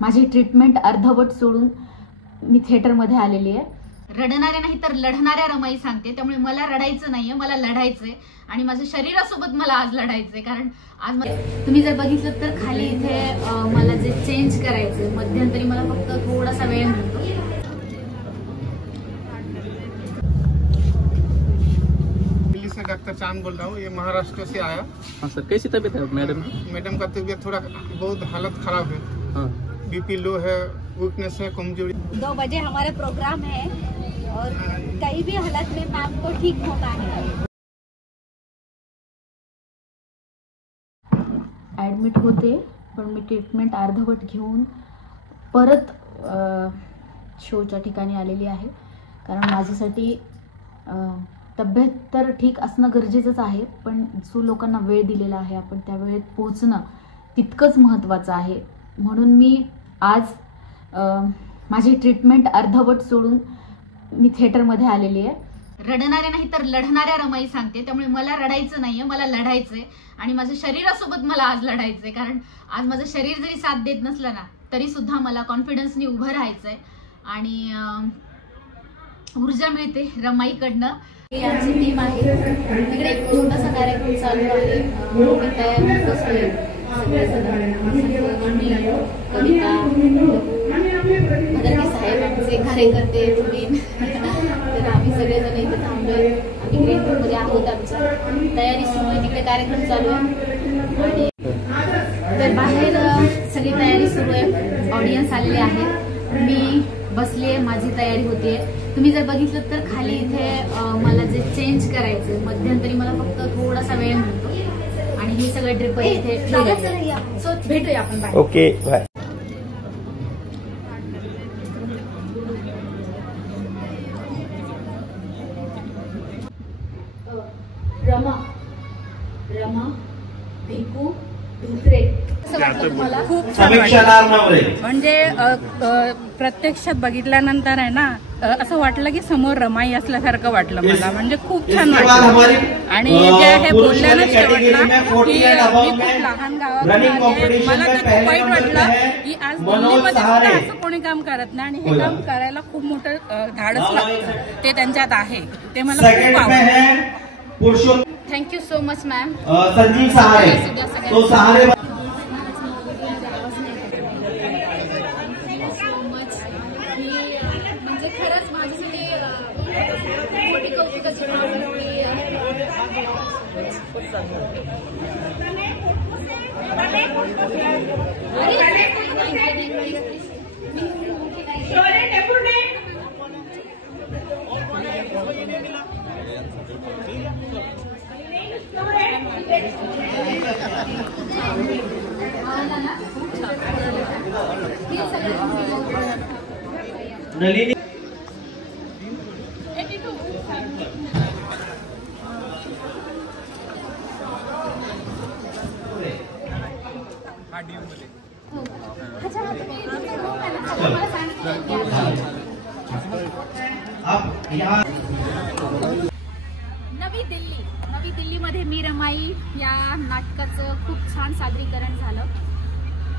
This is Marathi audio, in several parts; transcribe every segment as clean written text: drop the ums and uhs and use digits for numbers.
माझी ट्रीटमेंट अर्धवट सोडून मी थिएटरमध्ये आलेली आहे। रडणाऱ्या नाही तर लढणाऱ्या रमाई सांगते, त्यामुळे मला रडायचं नाहीये, मला लढायचंय आणि माझ्या शरीरासोबत मला आज लढायचंय। कारण आज तुम्ही जर बघितलं तर खाली इथे मला जे चेंज करायचंय मध्यंतरी मला फक्त थोडासा वेळ मिळतो। दिल्ली से डॉक्टर चांद बोल रहा हूँ, ये महाराष्ट्र से आया। हाँ सर, कैसी तबीयत है मैडम? मैडम का तबीयत थोड़ा बहुत हालत खराब है। हाँ, बीपी लो है, वीकनेस है, कमजोरी। 2 बजे हमारे प्रोग्राम है और कहीं भी हालत में मैम को ठीक होना है। ॲडमिट होते पण मी ट्रीटमेंट अर्धवट घेऊन परत शोच्या ठिकाणी आलेली आहे। कारण माझ्यासाठी तब्येत तर ठीक असणं गरजेचंच आहे, पण जो लोकांना वेळ दिलेला आहे आपण त्या वेळेत पोहोचणं तितकंच महत्त्वाचं आहे। म्हणून मी आज माझी ट्रीटमेंट अर्धवट सोडून मी थिएटरमध्ये आलेली आहे। रडणाऱ्या नाही तर लढणाऱ्या रमाई सांगते, त्यामुळे मला रडायचं नाहीये, मला लढायचंय आणि माझ्या शरीरासोबत मला आज लढायचंय। कारण आज माझं शरीर जरी साथ देत नसलं ना तरी सुद्धा मला कॉन्फिडन्सनी उभं राहायचंय आणि ऊर्जा मिळते रमाईकडनं। आमची टीम आहे, इकडे एक छोटासा कार्यक्रम चालू आहे, मी तयार बसलोय। कविता भदरगे साहेब आमचे कार्यकर्ते तुम्ही तर आम्ही सगळेजण इथे थांबलोय। आम्ही ग्रीन रूममध्ये आहोत, आमची तयारी सुरू आहे, तिकडे कार्यक्रम चालू आहे आणि तर बाहेर सगळी तयारी सुरू आहे, ऑडियन्स आलेले आहे, मी बसले, माझी तयारी होतीये। तुम्ही जर बघितलं तर खाली इथे मला जे चेंज करायचंय मध्यंतरी मला फक्त थोडासा वेळ मिळतो आणि हे सगळं ड्रिपर इथे सो भेटूया आपण बाहेर। Okay bye. रमा भिकू ढुकरे खूप छान वाटलं। म्हणजे प्रत्यक्षात बघितल्यानंतर आहे ना असं वाटलं की समोर रमाई असल्यासारखं वाटलं मला। म्हणजे खूप छान वाटलं आणि जे हे बोलल्यानंच शेवटला की मी खूप लहान गावातून आले, मला तर खूप वाईट वाटलं की आज दिल्लीमध्ये सुद्धा असं कोणी काम करत नाही आणि हे काम करायला खूप मोठं धाडस लागतं, ते त्यांच्यात आहे, ते मला खूप आवडलं। Thank you so much ma'am. Sanjeev Sahare तो सहारे म्हणजे खरंच माझ्यासाठी मोठी कौतुकाची नलिनी नवी दिल्लीमध्ये मी रमाई या नाटकाचं खूप छान सादरीकरण झालं।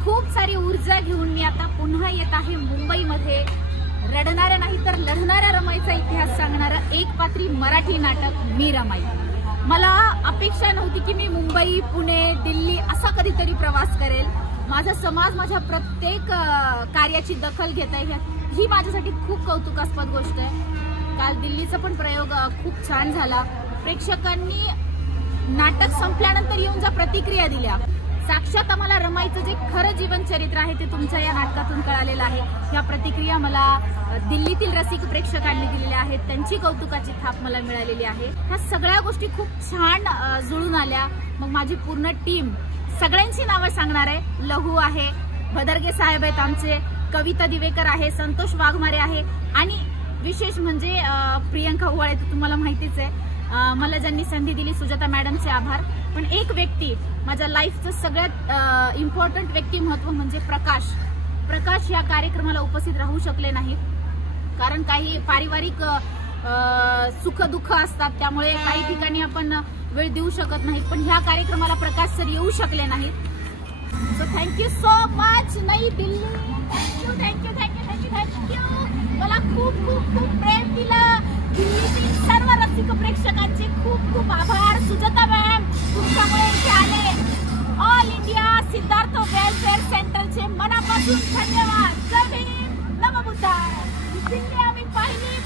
खूप सारी ऊर्जा घेऊन मी आता पुन्हा येत आहे मुंबईमध्ये। रडणाऱ्या नाही तर लढणाऱ्या रमाईचा इतिहास सांगणारं एक पात्री मराठी नाटक मी रमाई। मला अपेक्षा नव्हती की मी मुंबई, पुणे, दिल्ली असा कधीतरी प्रवास करेल। माझा समाज माझ्या प्रत्येक कार्याची दखल घेत आहे, ही माझ्यासाठी खूप कौतुकास्पद गोष्ट आहे। काल दिल्लीचा पण प्रयोग खूप छान झाला। प्रेक्षकांनी नाटक संपल्यानंतर येऊन ज्या प्रतिक्रिया दिल्या, साक्षात आम्हाला रमाईचं जे खरं जीवन चरित्र आहे ते तुमच्या या नाटकातून कळालेलं आहे। या प्रतिक्रिया मला दिल्लीतील रसिक प्रेक्षकांनी दिलेल्या आहेत, त्यांची कौतुकाची थाप मला मिळालेली आहे। ह्या सगळ्या गोष्टी खूप छान जुळून आल्या। मग माझी पूर्ण टीम सगळ्यांची नावं सांगणार आहे। लहू आहे, भदरगे साहेब आहेत आमचे, कविता दिवेकर आहे, संतोष वाघमारे आहे आणि विशेष म्हणजे प्रियंका उवाळे, तर तुम्हाला माहितीच आहे। मला ज्यांनी संधी दिली सुजाता मॅडमचे आभार। पण एक व्यक्ती माझ्या लाईफचं सगळ्यात इम्पॉर्टंट व्यक्तिमत्व म्हणजे प्रकाश या कार्यक्रमाला उपस्थित राहू शकले नाहीत, कारण काही पारिवारिक सुख दुःख असतात, त्यामुळे काही ठिकाणी आपण वेळ देऊ शकत नाही। पण ह्या कार्यक्रमाला प्रकाश सर येऊ शकले नाहीत। सो थँक्यू सो मच नई Delhi. Thank you thank you thank you thank you thank you. मला खूप खूप खूप प्रेम दिलं. दिल्लीतील सर्व रसिक प्रेक्षकांचे खूप खूप आभार. सुजाता मॅम तुमच्यामुळे इथे आले. ऑल इंडिया सिद्धार्थ वेलफेअर सेंटरचे मनापासून धन्यवाद. जय भीम, नमो बुद्धाय. दिल्ली आम्ही पाहिली.